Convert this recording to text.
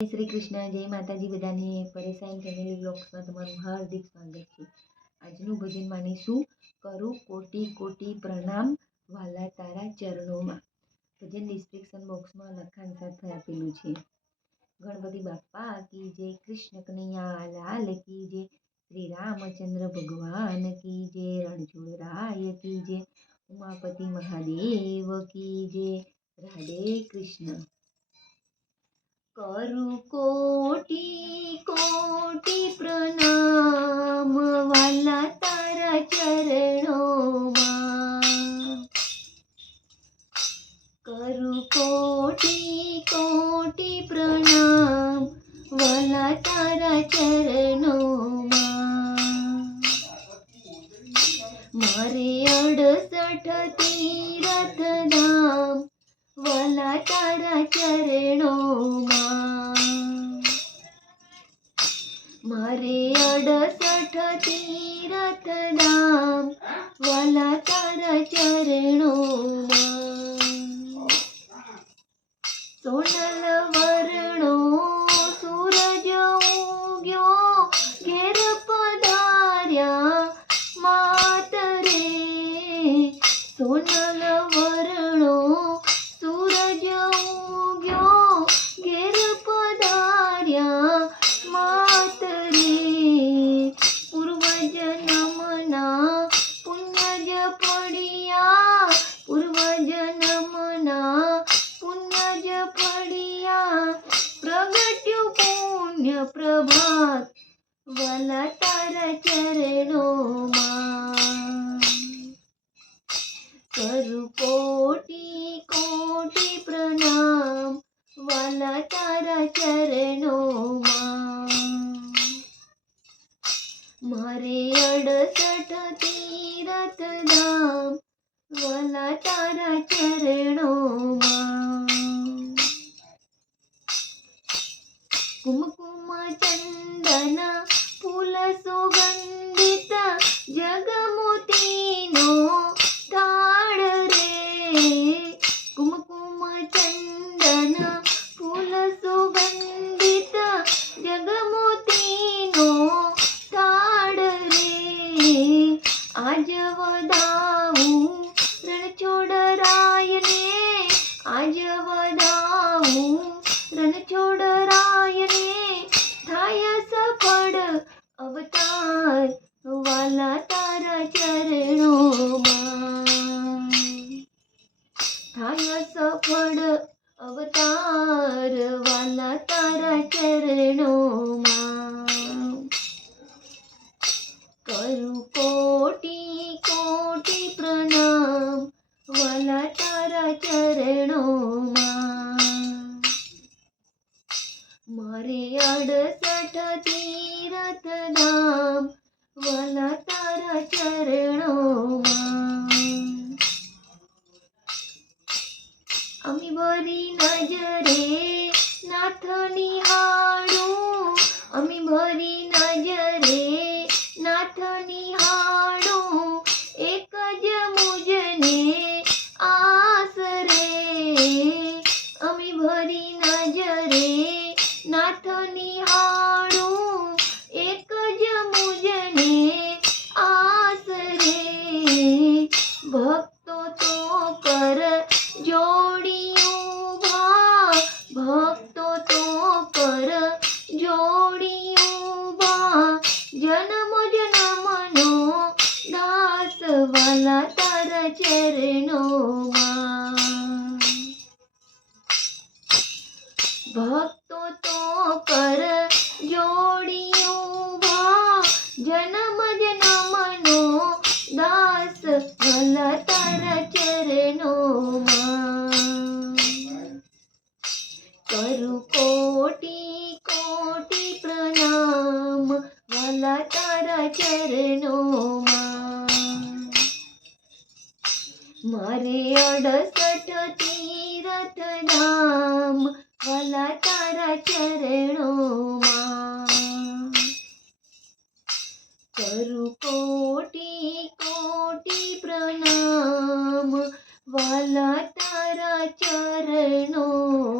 શ્રી કૃષ્ણ, જય માતાજી બધાને. પરેશાન ફેમિલી બ્લોગ્સમાં તમારું હાર્દિક સ્વાગત છે. આજનું ભજન માનીશું, કરું કોટી કોટી પ્રણામ વાલા તારા ચરણોમાં. ભજન ડિસ્ક્રિપ્શન બોક્સમાં લખાણ સાથે આપેલું છે. ગણપતિ બાપ્પા કી જય, કૃષ્ણ કનૈયા લાલ કી જય, શ્રી રામચંદ્ર ભગવાન કી જય, રણછોડરાય કી જય, ઉમાપતિ મહાદેવ કી જય. રાધે કૃષ્ણ. કરું કોટી કોટી પ્રણામ વાલા તારા ચરણોમાં. કરું કોટી કોટી પ્રણામ વાલા તારા ચરણોમાં. મારે 68 તીરથ ધામ વાલા તારા ચરણોમાં. મારે 68 તીરથ ધામ વાલા તારા ચરણોમાં. સોનલ વર્ણો સૂરજ ઉગ્યો ઘેર પધાર્યા માત રે. સોનલ વર્ણો સૂરજ ઉગ્યો ઘેર પધાર્યા માત રે. પૂર્વજન્મના પુણ્યજ પડ્યા, પૂર્વજન્મના પુણ્યજ પડ્યા, પ્રગટ્યું પુણ્ય પ્રભાત વાલા તારા ચરણોમાં. કરું કોટી કોટી પ્રણામ વાલા તારા ચરણોમાં. મારે 68 તીરથ ધામ વાલા તારા ચરણોમાં. કુમકુમ ચંદન ફૂલ સુગંધિત જગમોતીનો થાળ રે. કુમકુમ ચંદન ફૂલ સુગંધિત જગમોતીનો થાળ રે. આજ વધાવું રણછોડરાયને, આજ વધાવું રણછોડરાયને, થાય સફળ અવતાર વાલા તારા ચરણોમાં. થાય સફળ અવતાર વાલા તારા ચરણોમાં. કરું કોટી કોટી પ્રણામ વાલા તારા ચરણોમાં. મારે 68 તીરથ ધામ વાલા તારા ચરણોમાં. અમી ભરી નજરે નાથ નિહાળું, અમી ભરી નજરે નાથ નિહાળું, એક જ મુજને આસ રે. અમી ભરી નજરે નાથ નિહાળું, એક જ મુજને આસ રે. ભક્તો તો કર જોડી ઊભા, ભક્તો તો કર જોડી ઊભા, જન્મ જન્મનો દાસ વાલા તારા ચરણોમાં. ભક્તો તો કર જોડી ઊભા, જન્મ જન્મનો દાસ વાલા તારા ચરણોમાં. કરું કોટી કોટી પ્રણામ વાલા તારા ચરણોમાં. મારે 68 તીરથ ધામ વાલા તારા ચરણોમાં. કરું કોટી કોટી પ્રણામ વાલા તારા ચરણોમાં.